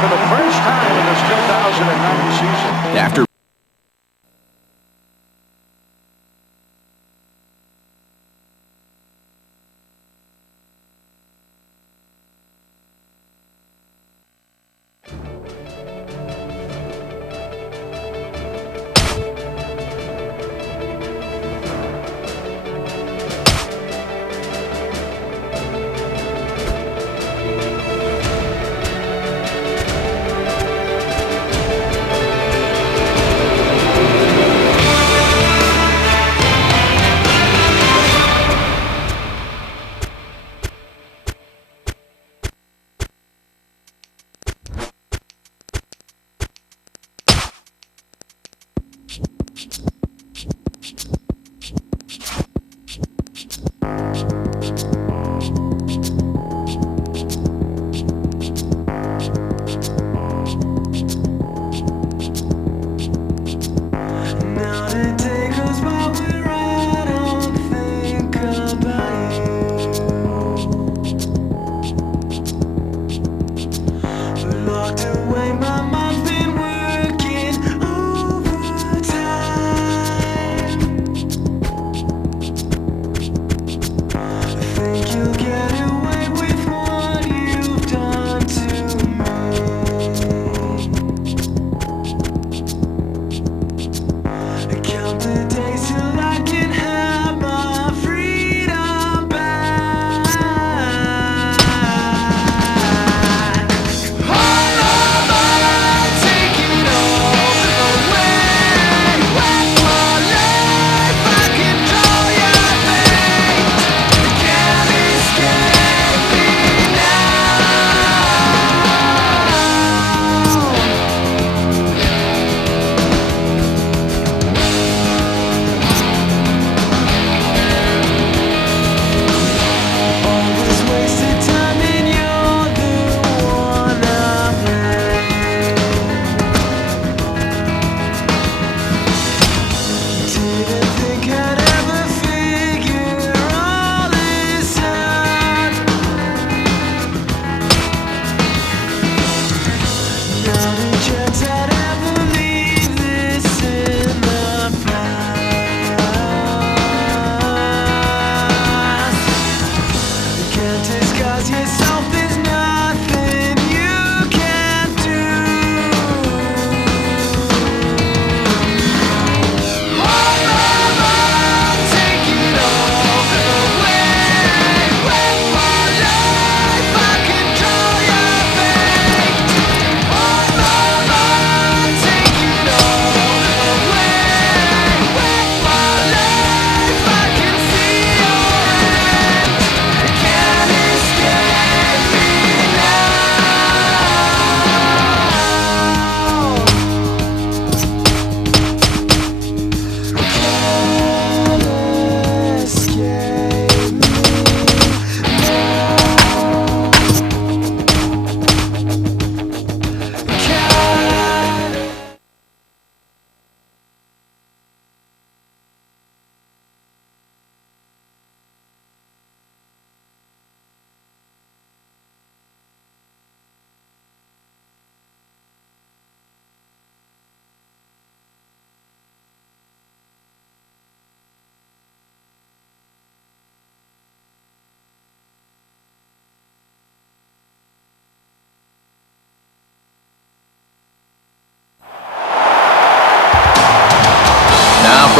for the first time in this 2009 season. After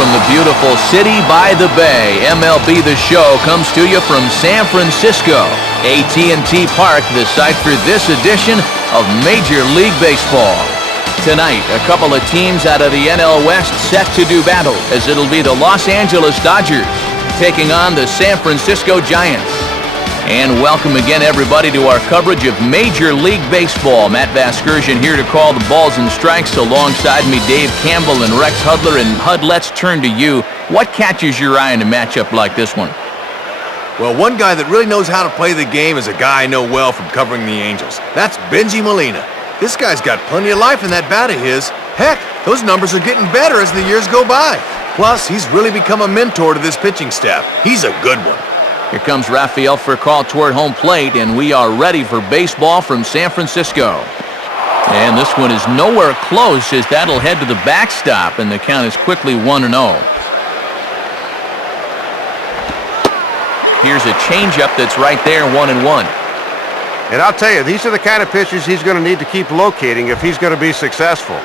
from the beautiful city by the bay, MLB The Show comes to you from San Francisco. AT&T Park, the site for this edition of Major League Baseball. Tonight, a couple of teams out of the NL West set to do battle, as it'll be the Los Angeles Dodgers taking on the San Francisco Giants. And welcome again, everybody, to our coverage of Major League Baseball. Matt Vasgersian here to call the balls and strikes. Alongside me, Dave Campbell and Rex Hudler. And Hud, let's turn to you. What catches your eye in a matchup like this one? Well, one guy that really knows how to play the game is a guy I know well from covering the Angels. That's Benji Molina. This guy's got plenty of life in that bat of his. Heck, those numbers are getting better as the years go by. Plus, he's really become a mentor to this pitching staff. He's a good one. Here comes Rafael for a call toward home plate, and we are ready for baseball from San Francisco. And this one is nowhere close as that'll head to the backstop, and the count is quickly 1-0. Here's a changeup that's right there, 1-1. And I'll tell you, these are the kind of pitches he's going to need to keep locating if he's going to be successful.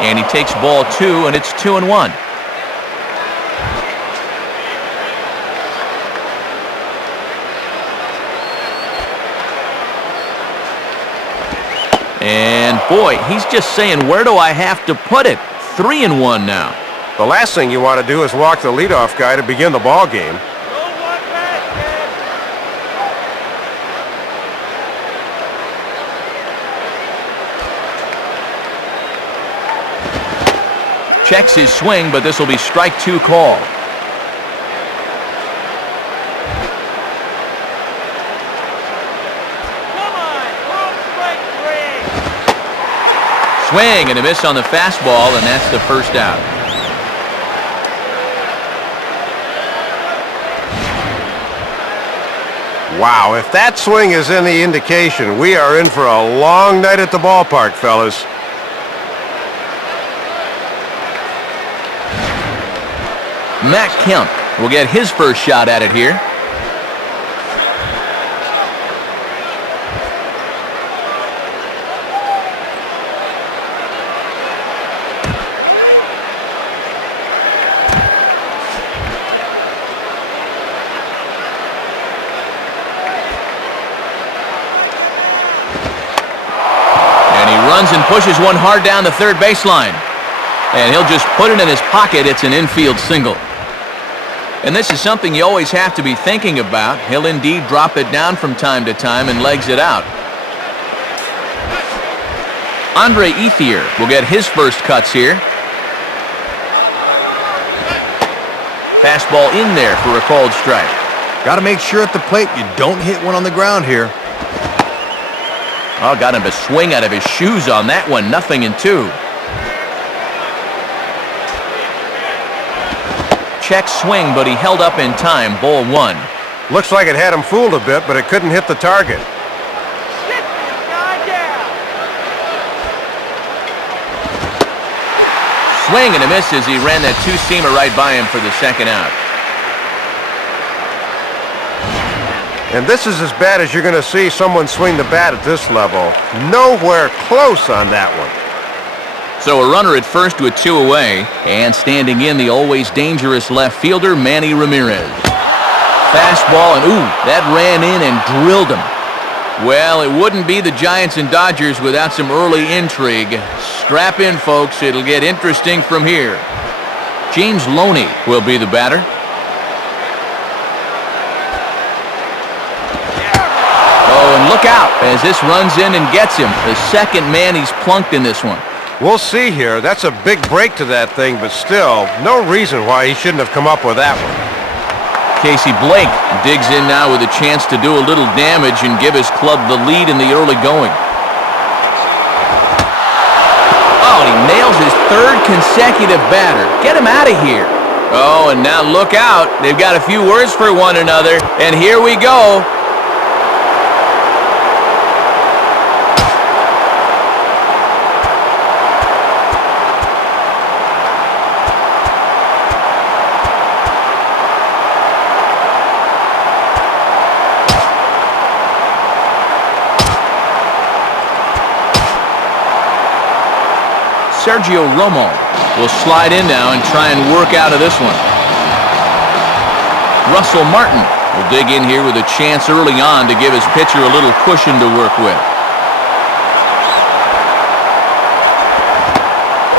And he takes ball 2, and it's 2-1. And boy, he's just saying, where do I have to put it? 3-1 now. The last thing you want to do is walk the leadoff guy to begin the ball game. Checks his swing, but this will be strike 2 call. Swing and a miss on the fastball, and that's the first out. Wow, if that swing is any indication, we are in for a long night at the ballpark, fellas. Matt Kemp will get his first shot at it here. And he runs and pushes one hard down the third baseline. And he'll just put it in his pocket. It's an infield single. And this is something you always have to be thinking about. He'll indeed drop it down from time to time and legs it out. Andre Ethier will get his first cuts here. Fastball in there for a called strike. Got to make sure at the plate you don't hit one on the ground here. Oh, got him to swing out of his shoes on that one. 0-2. Check swing, but he held up in time. Ball 1. Looks like it had him fooled a bit, but it couldn't hit the target. Swing and a miss as he ran that two-seamer right by him for the second out. And this is as bad as you're going to see someone swing the bat at this level. Nowhere close on that one. So a runner at first with 2 away, and standing in the always dangerous left fielder, Manny Ramirez. Fastball, and ooh, that ran in and drilled him. Well, it wouldn't be the Giants and Dodgers without some early intrigue. Strap in, folks. It'll get interesting from here. James Loney will be the batter. Oh, and look out as this runs in and gets him. The second man he's plunked in this one. We'll see here. That's a big break to that thing, but still, no reason why he shouldn't have come up with that one. Casey Blake digs in now with a chance to do a little damage and give his club the lead in the early going. Oh, and he nails his third consecutive batter. Get him out of here. Oh, and now look out. They've got a few words for one another, and here we go. Sergio Romo will slide in now and try and work out of this one. Russell Martin will dig in here with a chance early on to give his pitcher a little cushion to work with.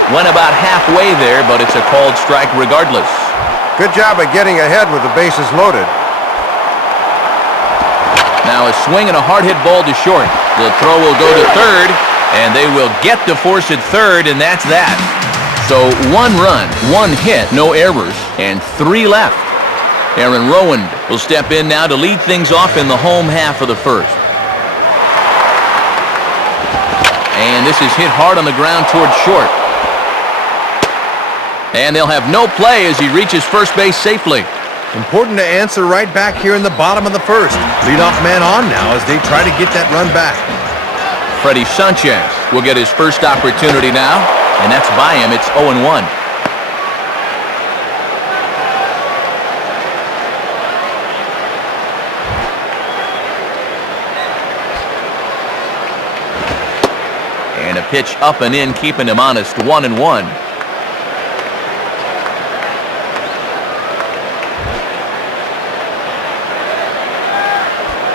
Went about halfway there, but it's a called strike regardless. Good job of getting ahead with the bases loaded. Now a swing and a hard hit ball to short. The throw will go to third. And they will get to force at third, and that's that. So 1 run, 1 hit, no errors, and 3 left. Aaron Rowand will step in now to lead things off in the home half of the first. And this is hit hard on the ground toward short. And they'll have no play as he reaches first base safely. Important to answer right back here in the bottom of the first. Leadoff man on now as they try to get that run back. Freddie Sanchez will get his first opportunity now, and that's by him. It's 0-1. And a pitch up and in, keeping him honest, 1-1.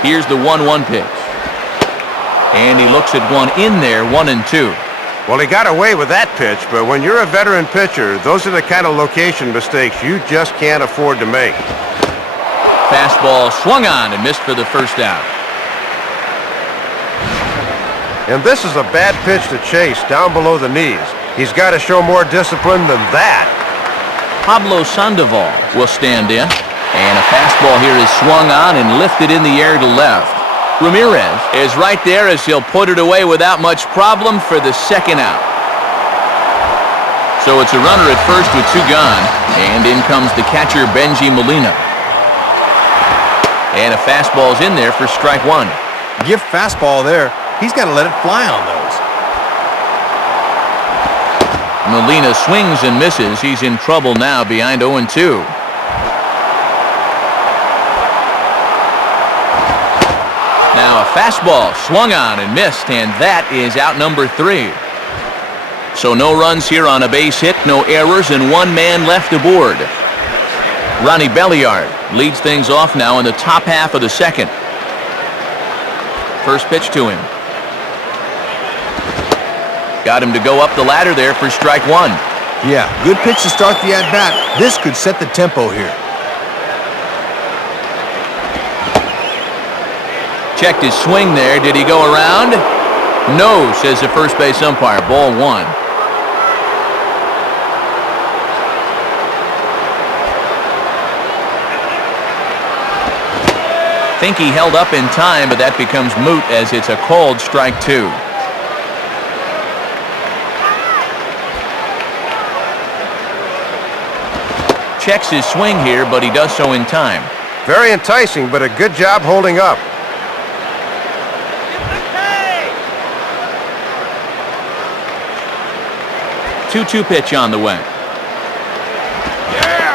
Here's the 1-1 pitch. And he looks at one in there, 1-2. Well, he got away with that pitch, but when you're a veteran pitcher, those are the kind of location mistakes you just can't afford to make. Fastball swung on and missed for the first out. And this is a bad pitch to chase down below the knees. He's got to show more discipline than that. Pablo Sandoval will stand in. And a fastball here is swung on and lifted in the air to left. Ramirez is right there as he'll put it away without much problem for the second out. So it's a runner at first with two gone. And in comes the catcher, Benji Molina. And a fastball's in there for strike one. Give fastball there. He's got to let it fly on those. Molina swings and misses. He's in trouble now behind 0-2. Now a fastball swung on and missed, and that is out number 3. So no runs here on a base hit, no errors, and one man left aboard. Ronnie Belliard leads things off now in the top half of the second. First pitch to him. Got him to go up the ladder there for strike one. Yeah, good pitch to start the at-bat. This could set the tempo here. Checked his swing there. Did he go around? No, says the first base umpire. Ball one. Think he held up in time, but that becomes moot as it's a called strike two. Checks his swing here, but he does so in time. Very enticing, but a good job holding up. 2-2 pitch on the way.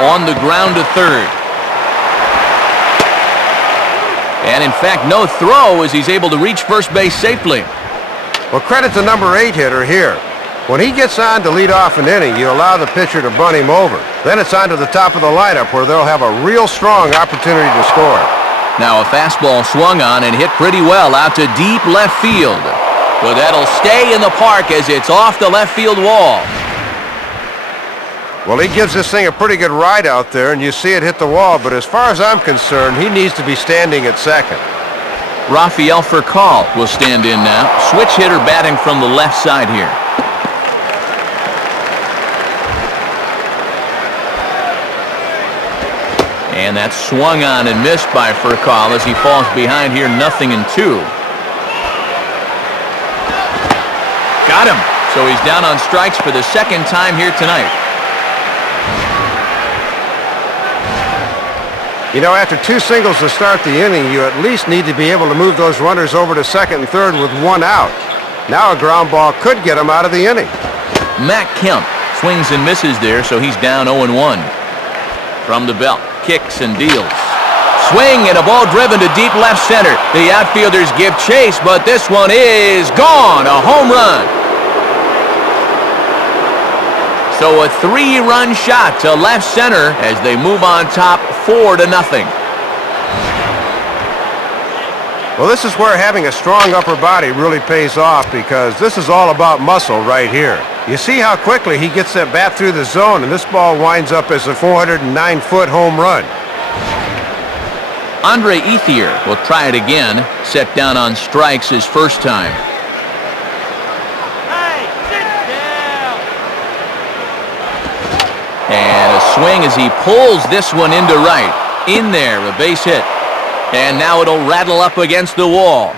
On the ground to third. And in fact, no throw as he's able to reach first base safely. Well, credit to number 8 hitter here. When he gets on to lead off an inning, you allow the pitcher to bunt him over. Then it's on to the top of the lineup where they'll have a real strong opportunity to score. Now a fastball swung on and hit pretty well out to deep left field. But that'll stay in the park as it's off the left field wall. Well, he gives this thing a pretty good ride out there, and you see it hit the wall, but as far as I'm concerned, he needs to be standing at second. Rafael Furcal will stand in now. Switch hitter batting from the left side here. And that's swung on and missed by Furcal as he falls behind here 0-2. Got him. So he's down on strikes for the second time here tonight. You know, after 2 singles to start the inning, you at least need to be able to move those runners over to second and third with 1 out. Now a ground ball could get him out of the inning. Matt Kemp swings and misses there, so he's down 0-1. From the belt, kicks and deals. Swing and a ball driven to deep left center. The outfielders give chase, but this one is gone. A home run. So a 3-run shot to left center as they move on top 4-0. Well, this is where having a strong upper body really pays off, because this is all about muscle right here. You see how quickly he gets that bat through the zone, and this ball winds up as a 409-foot home run. Andre Ethier will try it again. Set down on strikes his first time. And a swing as he pulls this one into right. In there, a base hit. And now it'll rattle up against the wall.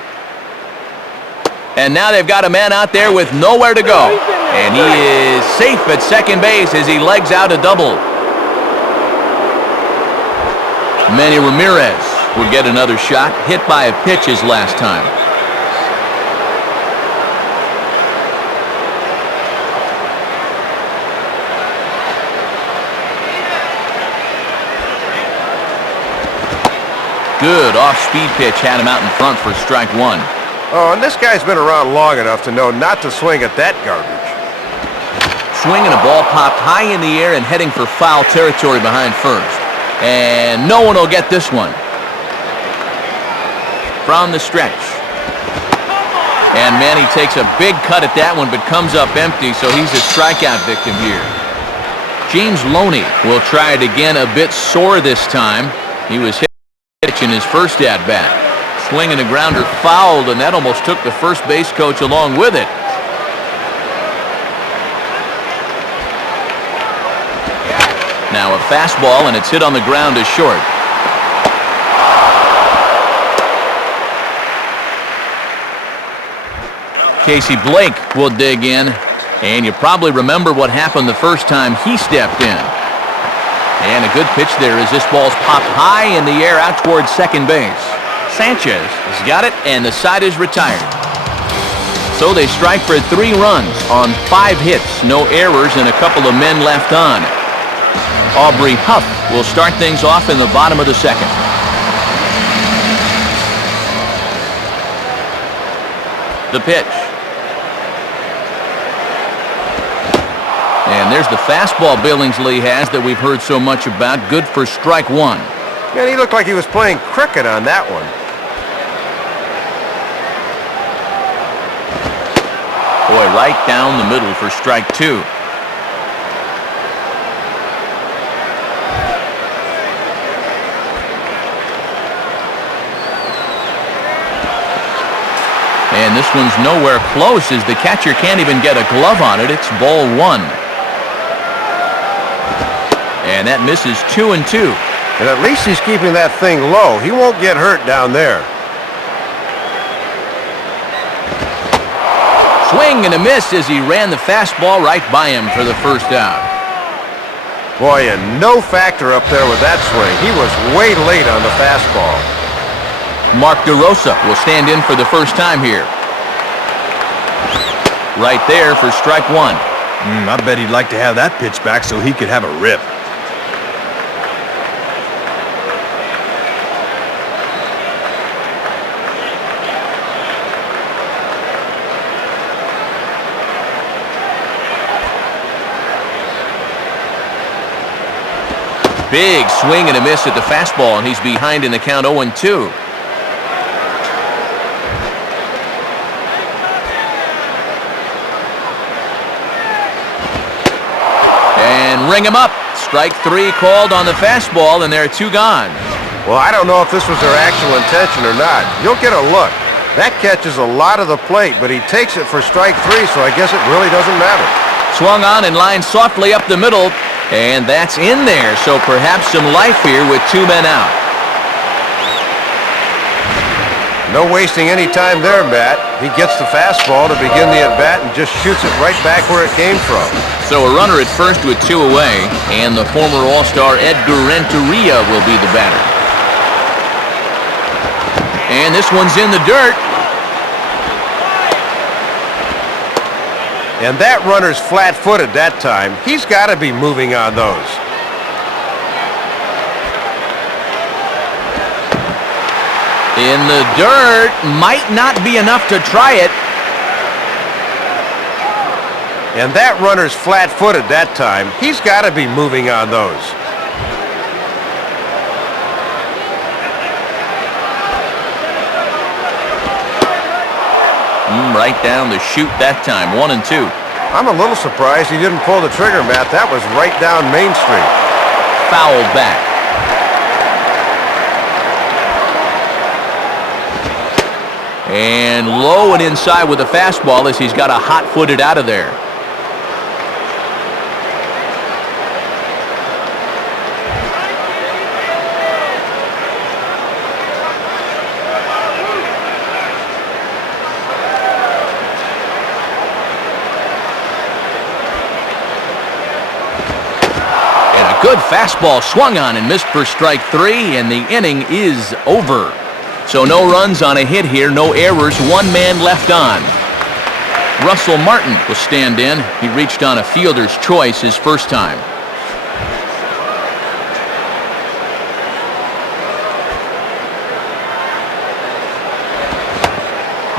And now they've got a man out there with nowhere to go. And he is safe at second base as he legs out a double. Manny Ramirez will get another shot, hit by a pitch his last time. Good off-speed pitch had him out in front for strike one. Oh, and this guy's been around long enough to know not to swing at that garbage. Swing and a ball popped high in the air and heading for foul territory behind first. And no one will get this one. From the stretch. And Manny takes a big cut at that one but comes up empty, so he's a strikeout victim here. James Loney will try it again, a bit sore this time. He was hit in his first at-bat. Swing and a grounder fouled, and that almost took the first base coach along with it. Now a fastball, and it's hit on the ground to short. Casey Blake will dig in, and you probably remember what happened the first time he stepped in. And a good pitch there as this ball's popped high in the air out towards second base. Sanchez has got it, and the side is retired. So they strike for 3 runs on 5 hits, no errors, and a couple of men left on. Aubrey Huff will start things off in the bottom of the second. The pitch. And there's the fastball Billingsley has that we've heard so much about. Good for strike one. And he looked like he was playing cricket on that one. Boy, right down the middle for strike two. And this one's nowhere close as the catcher can't even get a glove on it. It's ball one. And that misses 2-2. And at least he's keeping that thing low. He won't get hurt down there. Swing and a miss as he ran the fastball right by him for the first out. Boy, and no factor up there with that swing. He was way late on the fastball. Mark DeRosa will stand in for the first time here. Right there for strike one. I bet he'd like to have that pitch back so he could have a rip. Big swing and a miss at the fastball, and he's behind in the count 0-2. And ring him up. Strike three called on the fastball, and there are 2 gone. Well, I don't know if this was their actual intention or not. You'll get a look. That catches a lot of the plate, but he takes it for strike 3, so I guess it really doesn't matter. Swung on and lined softly up the middle. And that's in there, so perhaps some life here with 2 men out. No wasting any time there, Matt. He gets the fastball to begin the at-bat and just shoots it right back where it came from. So a runner at first with 2 away, and the former All-Star Edgar Renteria will be the batter. And this one's in the dirt. And that runner's flat-footed that time. He's got to be moving on those. In the dirt. Might not be enough to try it. And that runner's flat-footed that time. He's got to be moving on those. Right down the chute that time, 1-2. I'm a little surprised he didn't pull the trigger, Matt. That was right down Main Street. Fouled back. And low and inside with a fastball as he's got a hot-footed out of there. good fastball swung on and missed for strike 3, and the inning is over. So no runs on a hit here, no errors, one man left on. Russell Martin will stand in. He reached on a fielder's choice his first time.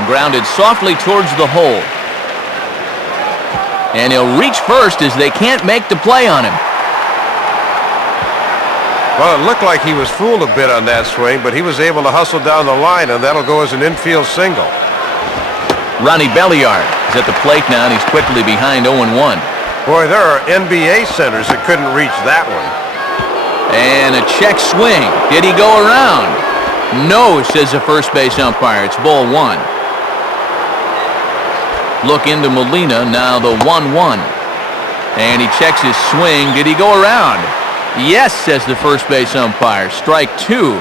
Grounded softly towards the hole. And he'll reach first as they can't make the play on him. Well, it looked like he was fooled a bit on that swing, but he was able to hustle down the line, and that'll go as an infield single. Ronnie Belliard is at the plate now, and he's quickly behind 0-1. Boy, there are NBA centers that couldn't reach that one. And a check swing. Did he go around? No, says the first base umpire. It's ball 1. Look into Molina, now the 1-1. And he checks his swing. Did he go around? Yes, says the first base umpire. Strike 2.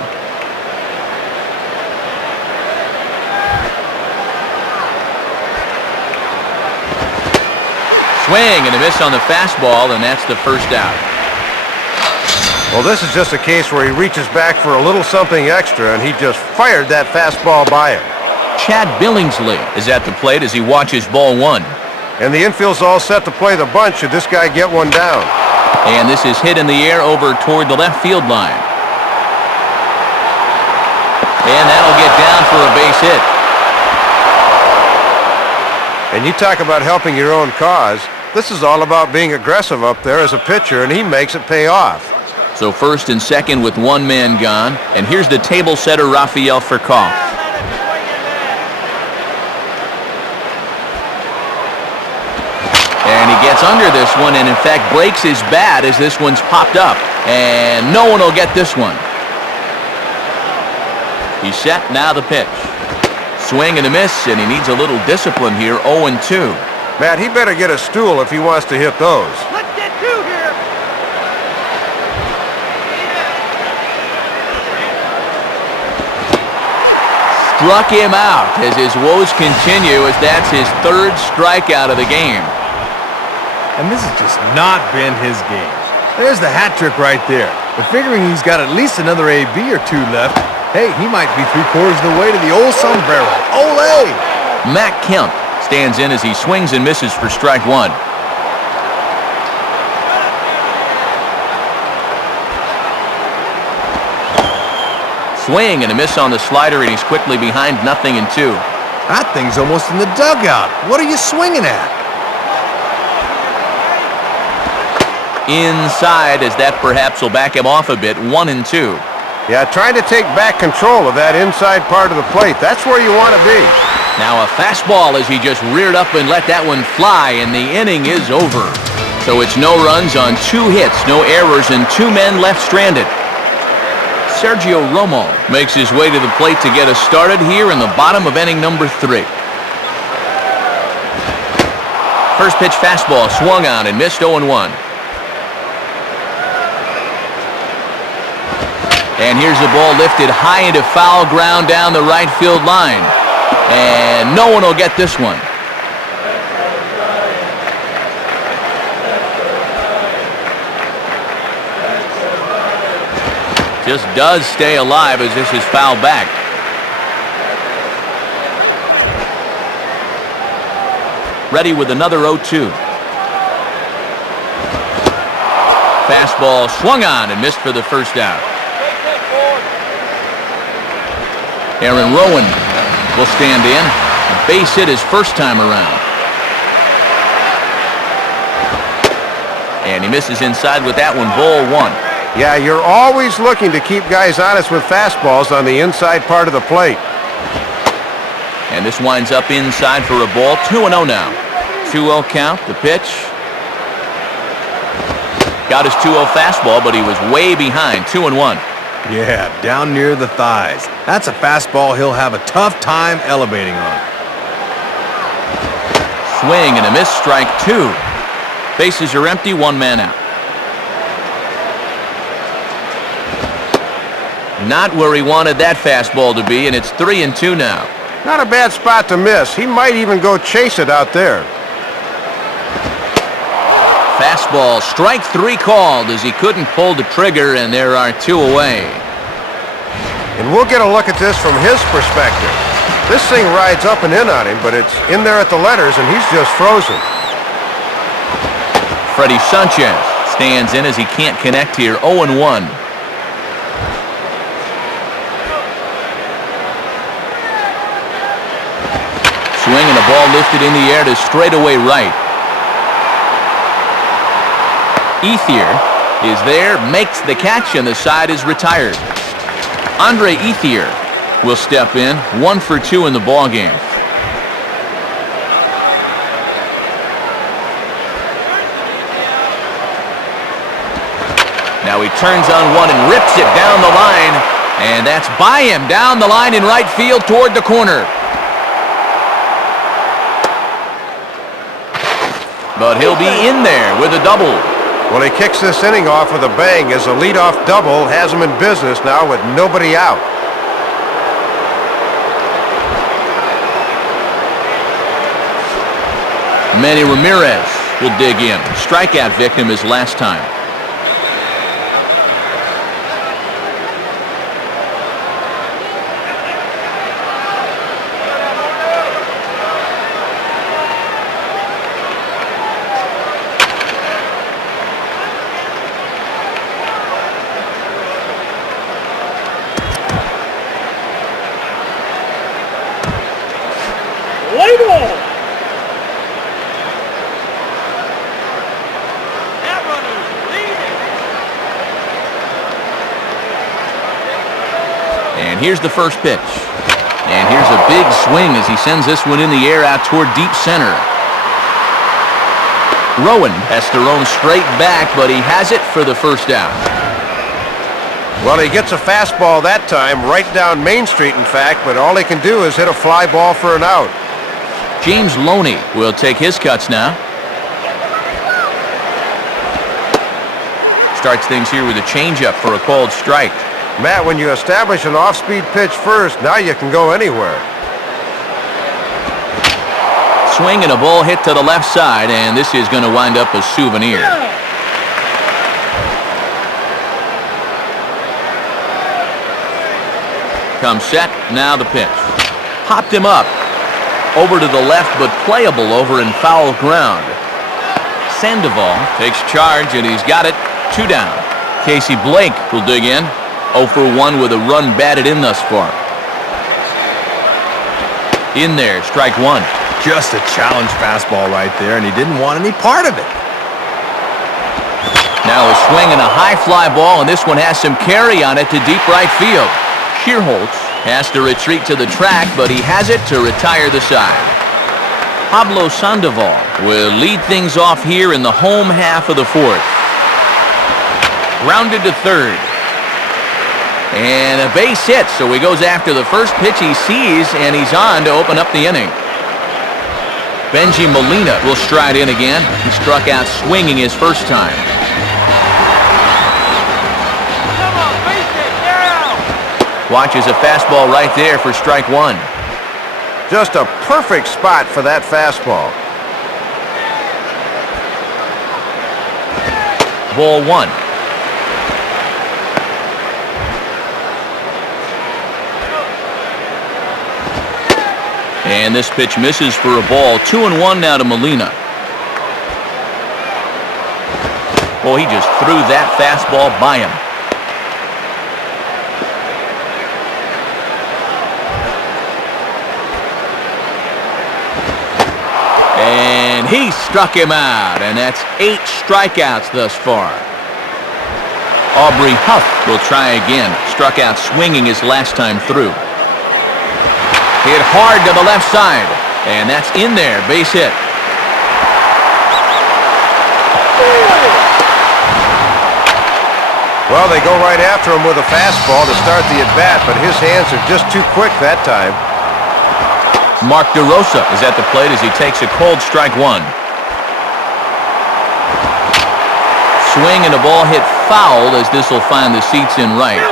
Swing and a miss on the fastball, and that's the first out. Well, this is just a case where he reaches back for a little something extra, and he just fired that fastball by him. Chad Billingsley is at the plate as he watches ball 1. And the infield's all set to play the bunch should this guy get one down. And this is hit in the air over toward the left field line. And that'll get down for a base hit. And you talk about helping your own cause. This is all about being aggressive up there as a pitcher, and he makes it pay off. So first and second with one man gone. And here's the table setter, Rafael Furcal. And he gets under this one and, in fact, breaks his bat as this one's popped up. And no one will get this one. He's set, now the pitch. Swing and a miss, and he needs a little discipline here, 0-2. Matt, he better get a stool if he wants to hit those. Let's get 2 here. Struck him out as his woes continue, as that's his 3rd strikeout of the game. And this has just not been his game. There's the hat trick right there. But figuring he's got at least another AB or 2 left, hey, he might be 3/4 of the way to the old sombrero. Ole! Matt Kemp stands in as he swings and misses for strike 1. Swing and a miss on the slider, and he's quickly behind 0-2. That thing's almost in the dugout. What are you swinging at? Inside, as that perhaps will back him off a bit, 1-2. Yeah, trying to take back control of that inside part of the plate. That's where you want to be. Now a fastball as he just reared up and let that one fly, and the inning is over. So it's no runs on 2 hits, no errors, and 2 men left stranded. Sergio Romo makes his way to the plate to get us started here in the bottom of inning number 3. First pitch fastball swung on and missed, 0-1. And here's the ball lifted high into foul ground down the right field line. And no one will get this one. Just does stay alive as this is fouled back. Ready with another 0-2. Fastball swung on and missed for the first out. Aaron Rowan will stand in. A base hit his first time around. And he misses inside with that one, ball 1. Yeah, you're always looking to keep guys honest with fastballs on the inside part of the plate. And this winds up inside for a ball, 2-0 now. 2-0 count, the pitch. Got his 2-0 fastball, but he was way behind, 2-1. Yeah, down near the thighs. That's a fastball he'll have a tough time elevating on. Swing and a miss, strike 2. Bases are empty, 1 man out. Not where he wanted that fastball to be, and it's 3-2 now. Not a bad spot to miss. He might even go chase it out there. Fastball, strike 3 called as he couldn't pull the trigger, and there are 2 away. And we'll get a look at this from his perspective. This thing rides up and in on him, but it's in there at the letters, and he's just frozen. Freddie Sanchez stands in as he can't connect here, 0-1. Swing and a ball lifted in the air to straightaway right. Ethier is there, makes the catch, and the side is retired. Andre Ethier will step in, 1 for 2 in the ball game. Now he turns on one and rips it down the line, and that's by him down the line in right field toward the corner. But he'll be in there with a double. Well, he kicks this inning off with a bang as a leadoff double has him in business now with nobody out. Manny Ramirez will dig in. Strikeout victim his last time. And here's the first pitch. And here's a big swing as he sends this one in the air out toward deep center. Rowan has to roam straight back, but he has it for the first out. Well, he gets a fastball that time, right down Main Street, in fact, but all he can do is hit a fly ball for an out. James Loney will take his cuts now. Starts things here with a changeup for a called strike. Matt, when you establish an off-speed pitch first, now you can go anywhere. Swing and a ball hit to the left side, and this is going to wind up a souvenir. Comes set, now the pitch. Popped him up. Over to the left, but playable over in foul ground. Sandoval takes charge, and he's got it. 2 down. Casey Blake will dig in. 0 for 1 with a run batted in thus far. In there, strike 1. Just a challenge fastball right there, and he didn't want any part of it. Now a swing and a high fly ball, and this one has some carry on it to deep right field. Shearholtz has to retreat to the track, but he has it to retire the side. Pablo Sandoval will lead things off here in the home half of the 4th. Grounded to third. And a base hit, so he goes after the first pitch he sees, and he's on to open up the inning. Benji Molina will stride in again. He struck out swinging his first time. Watches a fastball right there for strike 1. Just a perfect spot for that fastball. Ball 1. And this pitch misses for a ball. 2-1 now to Molina. Boy, he just threw that fastball by him. And he struck him out, and that's 8 strikeouts thus far. Aubrey Huff will try again. Struck out swinging his last time through. Hit hard to the left side, and that's in there, base hit. Well, they go right after him with a fastball to start the at-bat, but his hands are just too quick that time. Mark DeRosa is at the plate as he takes a cold strike 1. Swing and a ball hit foul as this will find the seats in right.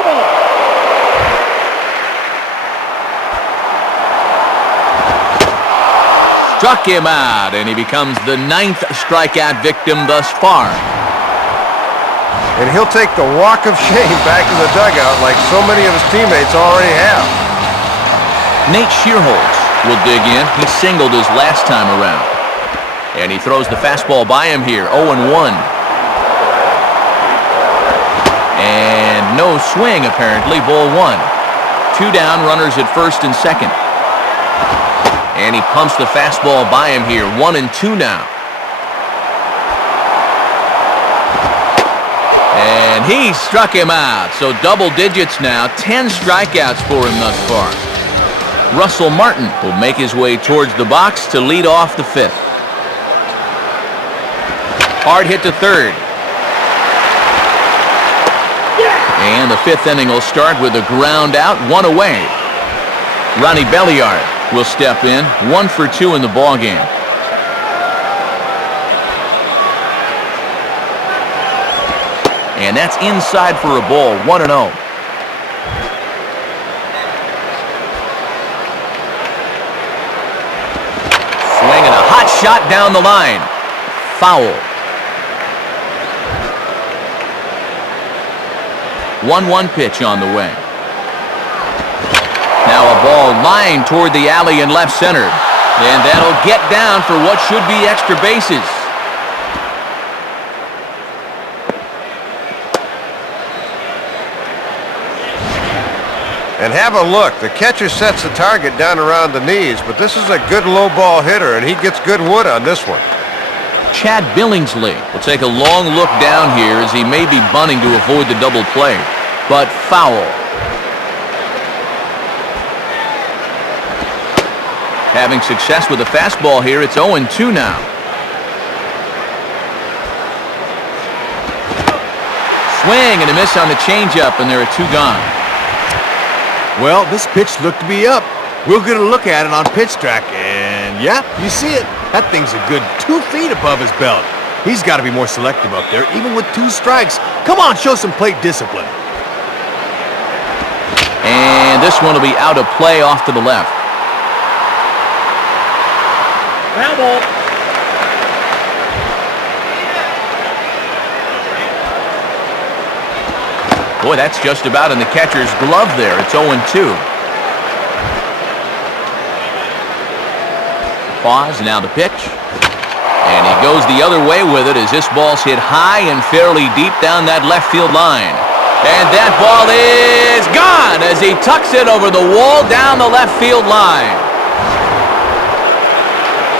struck him out, and he becomes the 9th strikeout victim thus far. And he'll take the walk of shame back to the dugout like so many of his teammates already have. Nate Shearholtz will dig in. He singled his last time around. And he throws the fastball by him here, 0-1. And no swing, apparently, ball 1. 2 down, runners at first and second. And he pumps the fastball by him here, 1-2 now. And he struck him out, so double digits now, 10 strikeouts for him thus far. Russell Martin will make his way towards the box to lead off the 5th. Hard hit to third. And the 5th inning will start with a ground out, 1 away. Ronnie Belliard will step in, 1 for 2 in the ballgame. And that's inside for a ball, 1-0. Swinging a hot shot down the line. Foul. 1-1 pitch on the way. Now a ball lined toward the alley in left center. And that'll get down for what should be extra bases. And have a look. The catcher sets the target down around the knees, but this is a good low ball hitter, and he gets good wood on this one. Chad Billingsley will take a long look down here as he may be bunting to avoid the double play, but foul. Having success with the fastball here, it's 0-2 now. Swing and a miss on the changeup, and there are 2 gone. Well, this pitch looked to be up. We'll get a look at it on pitch track, and yeah, you see it. That thing's a good 2 feet above his belt. He's got to be more selective up there, even with 2 strikes. Come on, show some plate discipline. And this one will be out of play off to the left. Foul ball. Boy, that's just about in the catcher's glove there. It's 0-2. Pause, now the pitch. And he goes the other way with it as this ball's hit high and fairly deep down that left field line. And that ball is gone as he tucks it over the wall down the left field line.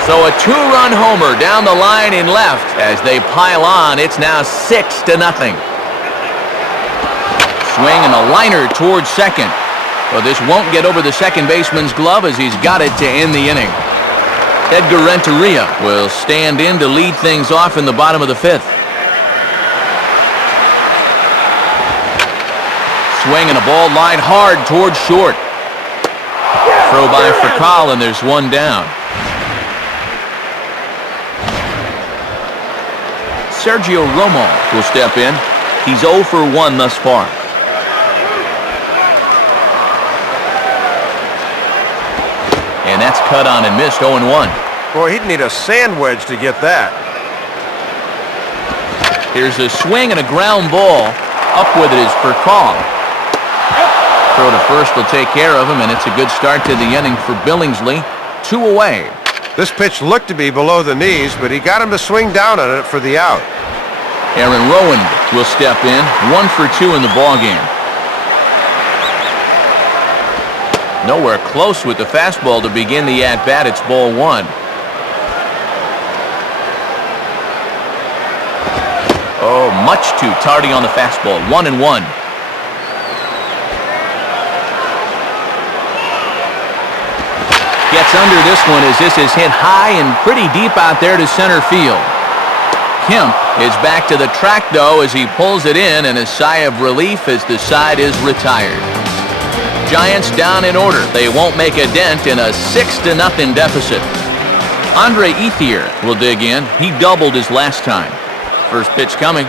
So a 2-run homer down the line in left. As they pile on, it's now 6-0. Swing and a liner towards second. But this won't get over the second baseman's glove as he's got it to end the inning. Edgar Renteria will stand in to lead things off in the bottom of the 5th. Swing and a ball lined hard towards short. Throw by for Call, and there's 1 down. Sergio Romo will step in. He's 0 for 1 thus far. And that's cut on and missed, 0-1. Boy, he'd need a sand wedge to get that. Here's a swing and a ground ball. Up with it is Furcal. Throw to first will take care of him, and it's a good start to the inning for Billingsley. 2 away. This pitch looked to be below the knees, but he got him to swing down on it for the out. Aaron Rowand will step in. 1 for 2 in the ballgame. Nowhere close with the fastball to begin the at-bat. It's ball 1. Oh, much too tardy on the fastball. 1-1. Gets under this one as this is hit high and pretty deep out there to center field. Kemp is back to the track, though, as he pulls it in, and a sigh of relief as the side is retired. Giants down in order. They won't make a dent in a 6-0 deficit. Andre Ethier will dig in. He doubled his last time. First pitch coming.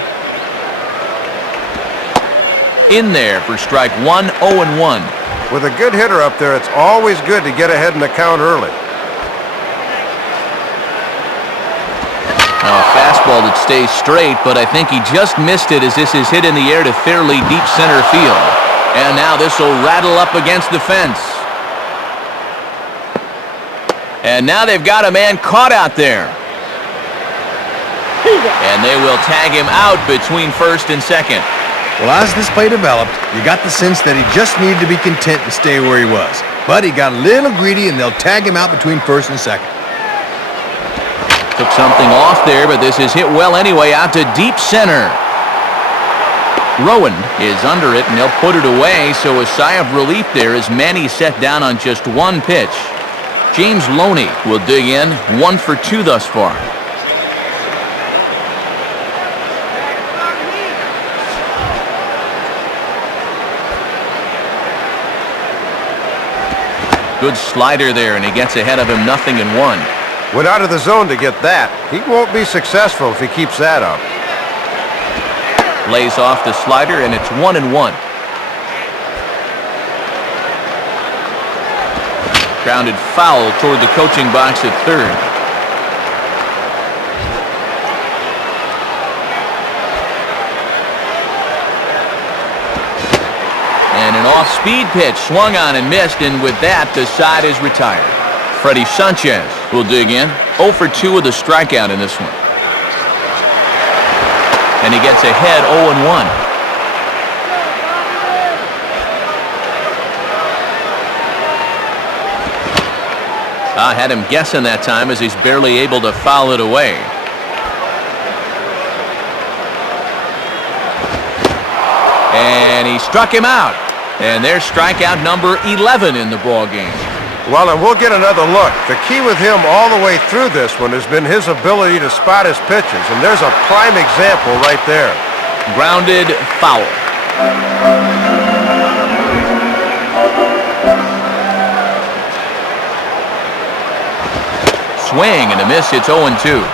In there for strike 1, 0-1. With a good hitter up there, it's always good to get ahead in the count early. Fastball that stays straight, but I think he just missed it as this is hit in the air to fairly deep center field. And now this will rattle up against the fence. And now they've got a man caught out there. And they will tag him out between first and second. Well, as this play developed, you got the sense that he just needed to be content and stay where he was. But he got a little greedy, and they'll tag him out between first and second. Took something off there, but this is hit well anyway, out to deep center. Rowan is under it, and they'll put it away, so a sigh of relief there as Manny set down on just one pitch. James Loney will dig in, 1 for 2 thus far. Good slider there, and he gets ahead of him, 0-1. Went out of the zone to get that. He won't be successful if he keeps that up. Lays off the slider, and it's 1-1. Grounded foul toward the coaching box at third. And an off-speed pitch swung on and missed, and with that, the side is retired. Freddie Sanchez will dig in, 0 for 2 with a strikeout in this one. And he gets ahead 0-1. I had him guessing that time as he's barely able to foul it away. And he struck him out. And there's strikeout number 11 in the ball game. Well, and we'll get another look. The key with him all the way through this one has been his ability to spot his pitches, and there's a prime example right there. Grounded foul. Swing and a miss. It's 0-2.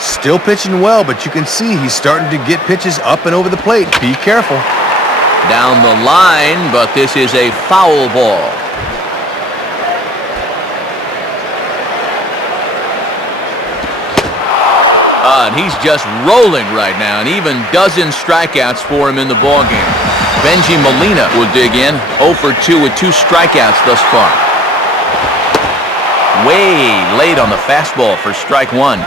Still pitching well, but you can see he's starting to get pitches up and over the plate. Be careful. Down the line, but this is a foul ball. And he's just rolling right now, and even dozen strikeouts for him in the ball game. Benji Molina will dig in, 0 for 2 with 2 strikeouts thus far. Way late on the fastball for strike 1.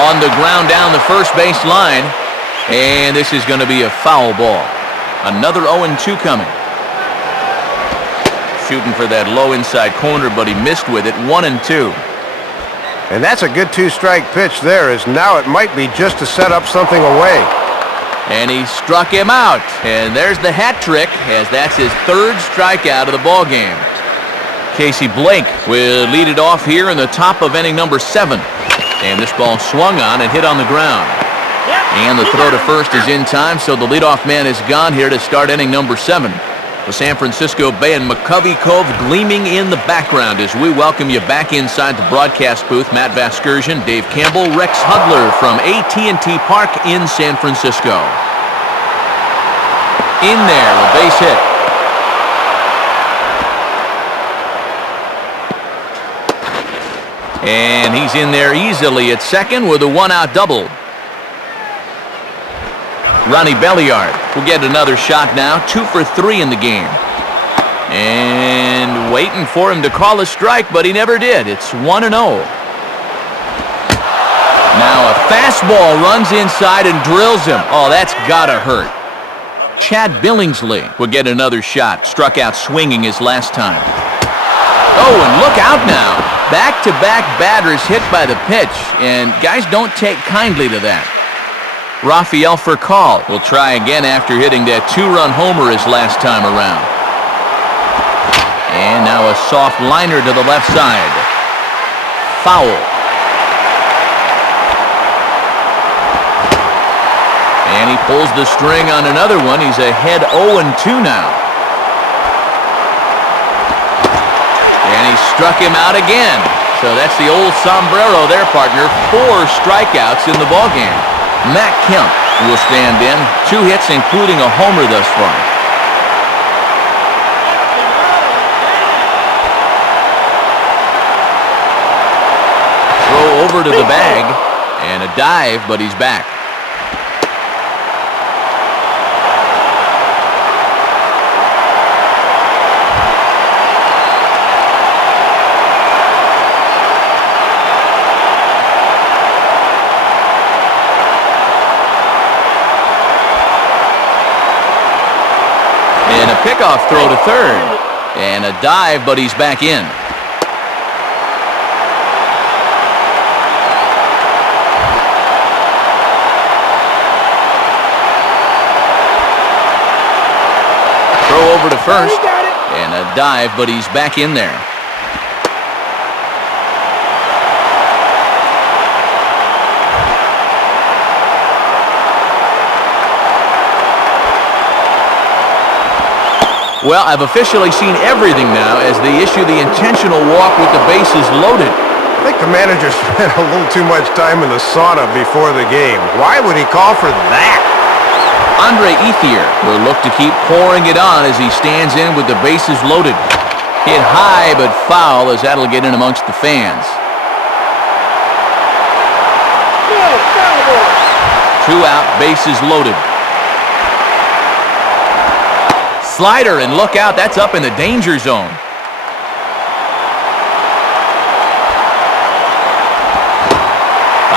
On the ground down the first base line. And this is going to be a foul ball. Another 0-2 coming. Shooting for that low inside corner, but he missed with it. 1-2. And that's a good 2-strike pitch there, as now it might be just to set up something away. And he struck him out. And there's the hat trick, as that's his 3rd strikeout of the ball game. Casey Blake will lead it off here in the top of inning number 7. And this ball swung on and hit on the ground. And the throw to first is in time, so the leadoff man is gone here to start inning number 7. The San Francisco Bay and McCovey Cove gleaming in the background as we welcome you back inside the broadcast booth. Matt Vasgersian, Dave Campbell, Rex Hudler from AT&T Park in San Francisco. In there, a base hit. And he's in there easily at second with a 1-out double. Ronnie Belliard will get another shot now, 2 for 3 in the game. And waiting for him to call a strike, but he never did. It's 1-0. Now a fastball runs inside and drills him. Oh, that's gotta hurt. Chad Billingsley will get another shot. Struck out swinging his last time. Oh, and look out now. Back-to-back batters hit by the pitch, and guys don't take kindly to that. Rafael Furcal will try again after hitting that 2-run homer his last time around. And now a soft liner to the left side. Foul. And he pulls the string on another one. He's ahead 0-2 now. And he struck him out again. So that's the old sombrero there, partner. 4 strikeouts in the ballgame. Matt Kemp will stand in. 2 hits, including a homer thus far. Throw over to the bag, and a dive, but he's back. And a pickoff throw to third. And a dive, but he's back in. Throw over to first. And a dive, but he's back in there. Well, I've officially seen everything now as they issue the intentional walk with the bases loaded. I think the manager spent a little too much time in the sauna before the game. Why would he call for that? Andre Ethier will look to keep pouring it on as he stands in with the bases loaded. Hit high but foul as that'll get in amongst the fans. 2 out, bases loaded. Slider, and look out, that's up in the danger zone.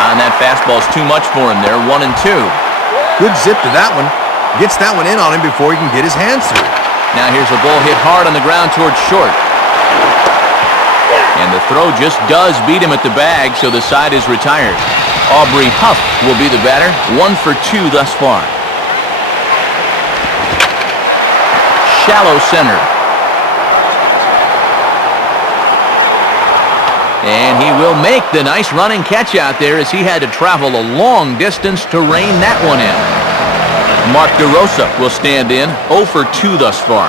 And that fastball's too much for him there, 1-2. Good zip to that one. Gets that one in on him before he can get his hands through. Now here's a ball hit hard on the ground towards short. And the throw just does beat him at the bag, so the side is retired. Aubrey Huff will be the batter, 1 for 2 thus far. Shallow center. And he will make the nice running catch out there as he had to travel a long distance to rein that one in. Mark DeRosa will stand in, 0 for 2 thus far.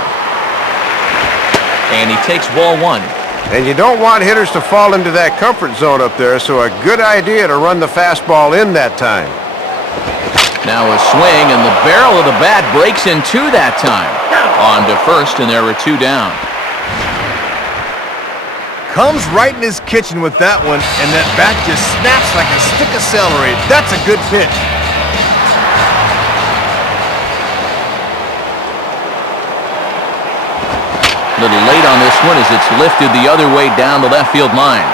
And he takes ball 1. And you don't want hitters to fall into that comfort zone up there, so a good idea to run the fastball in that time. Now a swing, and the barrel of the bat breaks in 2 that time. On to first, and there are 2 down. Comes right in his kitchen with that one, and that bat just snaps like a stick of celery. That's a good pitch. Little late on this one as it's lifted the other way down the left field line.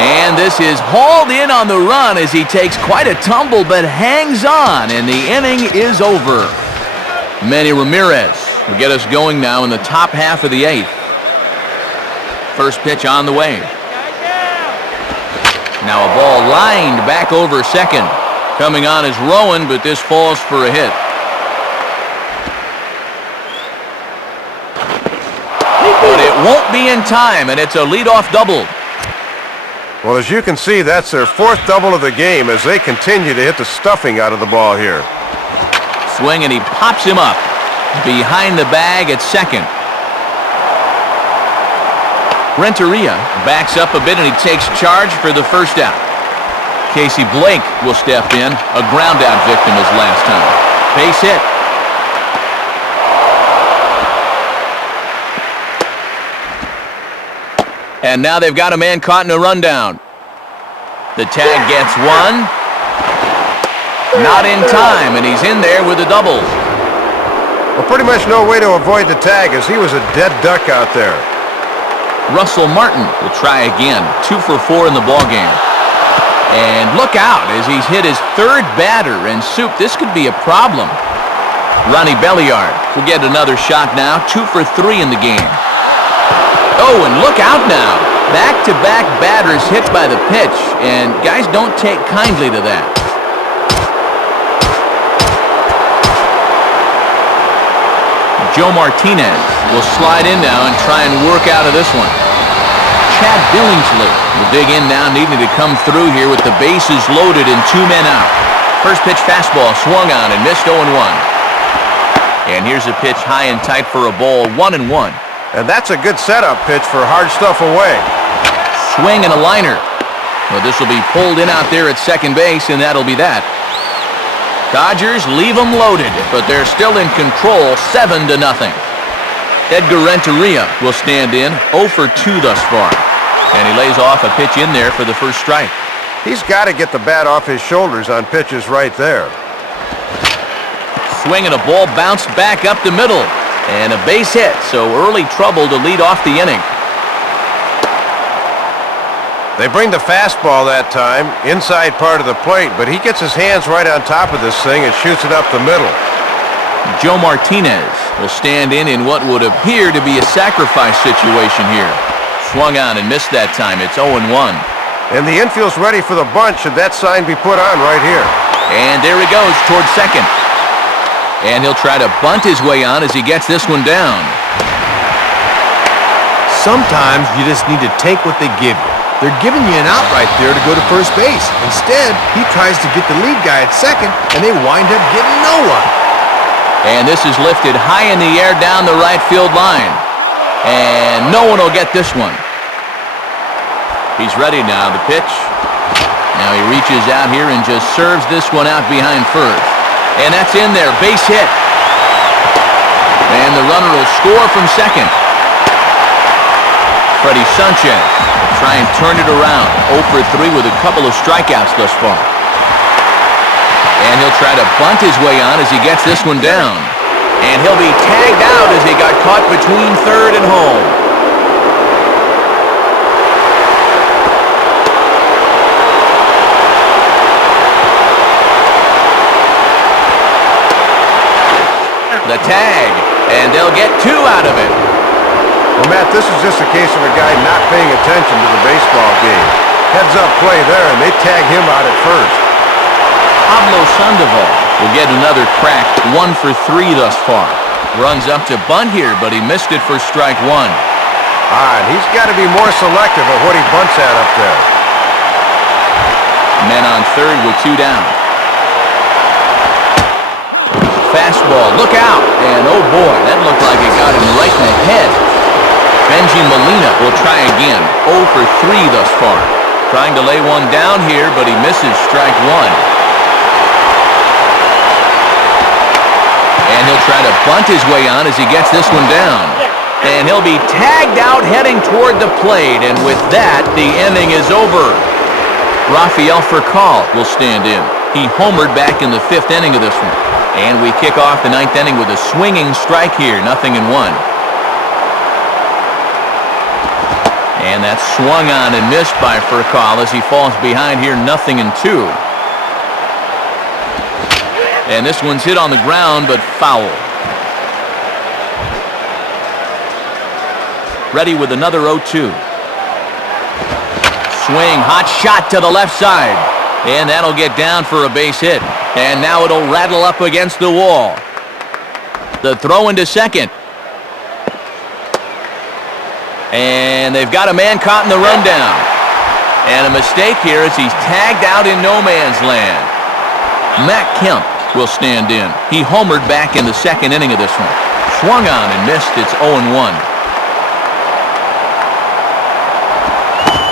And this is hauled in on the run as he takes quite a tumble but hangs on, and the inning is over. Manny Ramirez will get us going now in the top half of the 8th. First pitch on the way. Now a ball lined back over second. Coming on is Rowan, but this falls for a hit. But it won't be in time, and it's a leadoff double. Well, as you can see, that's their 4th double of the game as they continue to hit the stuffing out of the ball here. Swing, and he pops him up behind the bag at second. Renteria backs up a bit, and he takes charge for the first out. Casey Blake will step in, a ground out victim his last time. Base hit. And now they've got a man caught in a rundown. The tag gets 1. Not in time, and he's in there with a double. Well, pretty much no way to avoid the tag as he was a dead duck out there. Russell Martin will try again, 2 for 4 in the ballgame. And look out as he's hit his 3rd batter, and Soup, this could be a problem. Ronnie Belliard will get another shot now, 2 for 3 in the game. Oh, and look out now. Back-to-back batters hit by the pitch, and guys don't take kindly to that. Joe Martinez will slide in now and try and work out of this one. Chad Billingsley will dig in now, needing to come through here with the bases loaded and 2 men out. First pitch fastball swung on and missed 0-1. And here's a pitch high and tight for a ball, 1-1. And that's a good setup pitch for hard stuff away. Swing and a liner. Well, this will be pulled in out there at second base, and that'll be that. Dodgers leave them loaded, but they're still in control, 7-0. Edgar Renteria will stand in, 0 for 2 thus far. And he lays off a pitch in there for the first strike. He's got to get the bat off his shoulders on pitches right there. Swing and a ball bounced back up the middle. And a base hit, so early trouble to lead off the inning. They bring the fastball that time, inside part of the plate, but he gets his hands right on top of this thing and shoots it up the middle. Joe Martinez will stand in what would appear to be a sacrifice situation here. Swung on and missed that time. It's 0-1. And the infield's ready for the bunt should that sign be put on right here. And there he goes towards second. And he'll try to bunt his way on as he gets this one down. Sometimes you just need to take what they give you. They're giving you an out right there to go to first base. Instead, he tries to get the lead guy at second, and they wind up getting no one. And this is lifted high in the air down the right field line. And no one will get this one. He's ready now, the pitch. Now he reaches out here and just serves this one out behind first. And that's in there, base hit. And the runner will score from second. Freddie Sanchez will try and turn it around. 0 for 3 with a couple of strikeouts thus far. And he'll try to bunt his way on as he gets this one down. And he'll be tagged out as he got caught between third and home. The tag, and they'll get 2 out of it. Well, Matt, this is just a case of a guy not paying attention to the baseball game. Heads-up play there, and they tag him out at first. Pablo Sandoval will get another crack, 1 for 3 thus far. Runs up to bunt here, but he missed it for strike 1. And he's got to be more selective of what he bunts at up there. Men on third with 2 down. Fastball, look out! And oh boy, that looked like it got him right in the head. Benji Molina will try again, 0 for 3 thus far. Trying to lay one down here, but he misses strike 1. And he'll try to bunt his way on as he gets this one down. And he'll be tagged out heading toward the plate, and with that, the inning is over. Rafael Furcal will stand in. He homered back in the 5th inning of this one. And we kick off the 9th inning with a swinging strike here, 0-1. And that's swung on and missed by Furcal as he falls behind here, 0-2. And this one's hit on the ground, but foul. Ready with another 0-2. Swing, hot shot to the left side. And that'll get down for a base hit. And now it'll rattle up against the wall. The throw into second. And they've got a man caught in the rundown. And a mistake here as he's tagged out in no man's land. Matt Kemp will stand in. He homered back in the 2nd inning of this one. Swung on and missed. It's 0-1.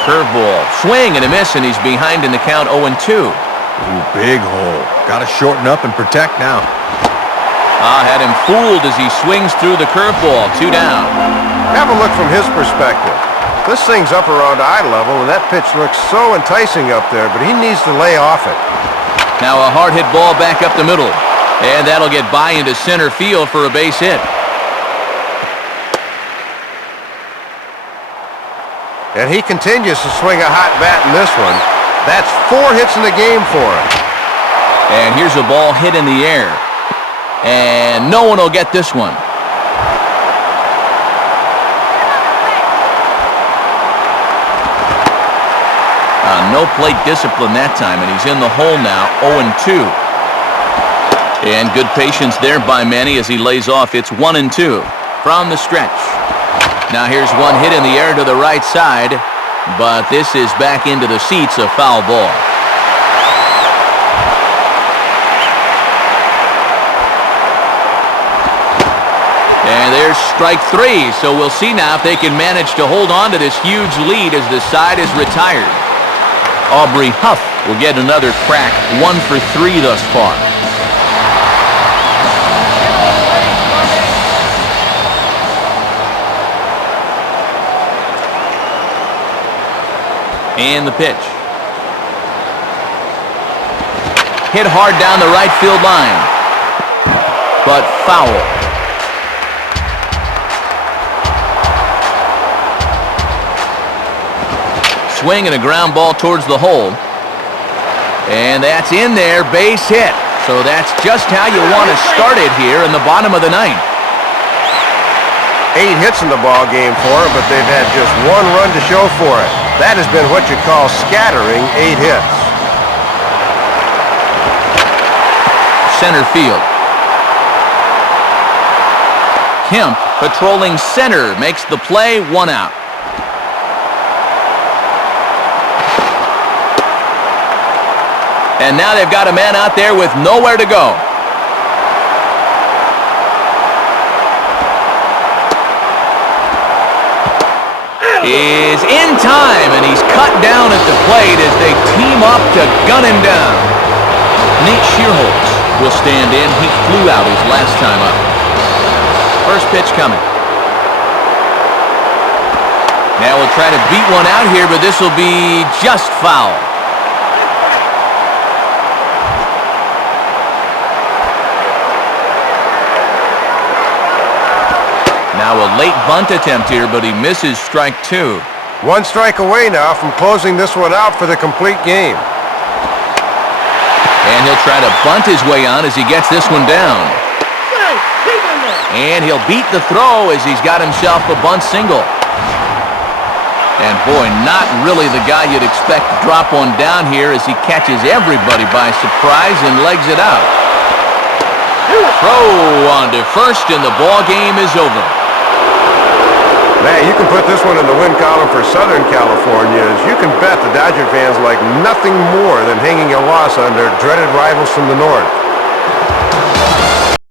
Curveball, swing and a miss, and he's behind in the count, 0-2. Ooh, big hole. Got to shorten up and protect now. Had him fooled as he swings through the curveball, 2 down. Have a look from his perspective. This thing's up around eye level, and that pitch looks so enticing up there, but he needs to lay off it. Now a hard hit ball back up the middle, and that'll get by into center field for a base hit. And he continues to swing a hot bat in this one. That's 4 hits in the game for him. And here's a ball hit in the air. And no one will get this one. No plate discipline that time, and he's in the hole now, 0-2. And good patience there by Manny as he lays off. It's 1-2 from the stretch. Now here's one hit in the air to the right side, but this is back into the seats, a foul ball. And there's strike 3, so we'll see now if they can manage to hold on to this huge lead as the side is retired. Aubrey Huff will get another crack, 1 for 3 thus far. And the pitch. Hit hard down the right field line, but foul. Swing and a ground ball towards the hole. And that's in there, base hit. So that's just how you want to start it here in the bottom of the ninth. 8 hits in the ball game for him, but they've had just 1 run to show for it. That has been what you call scattering 8 hits. Center field. Kemp patrolling center makes the play, 1 out. And now they've got a man out there with nowhere to go. Is in time, and he's cut down at the plate as they team up to gun him down. Nate Shearholtz will stand in. He flew out his last time up. First pitch coming. Now we'll try to beat one out here, but this will be just foul. Now a late bunt attempt here, but he misses strike 2. 1 strike away now from closing this one out for the complete game. And he'll try to bunt his way on as he gets this one down. And he'll beat the throw as he's got himself a bunt single. And boy, not really the guy you'd expect to drop one down here as he catches everybody by surprise and legs it out. Throw on to first, and the ball game is over. Man, you can put this one in the win column for Southern California, as you can bet the Dodger fans like nothing more than hanging a loss on their dreaded rivals from the north.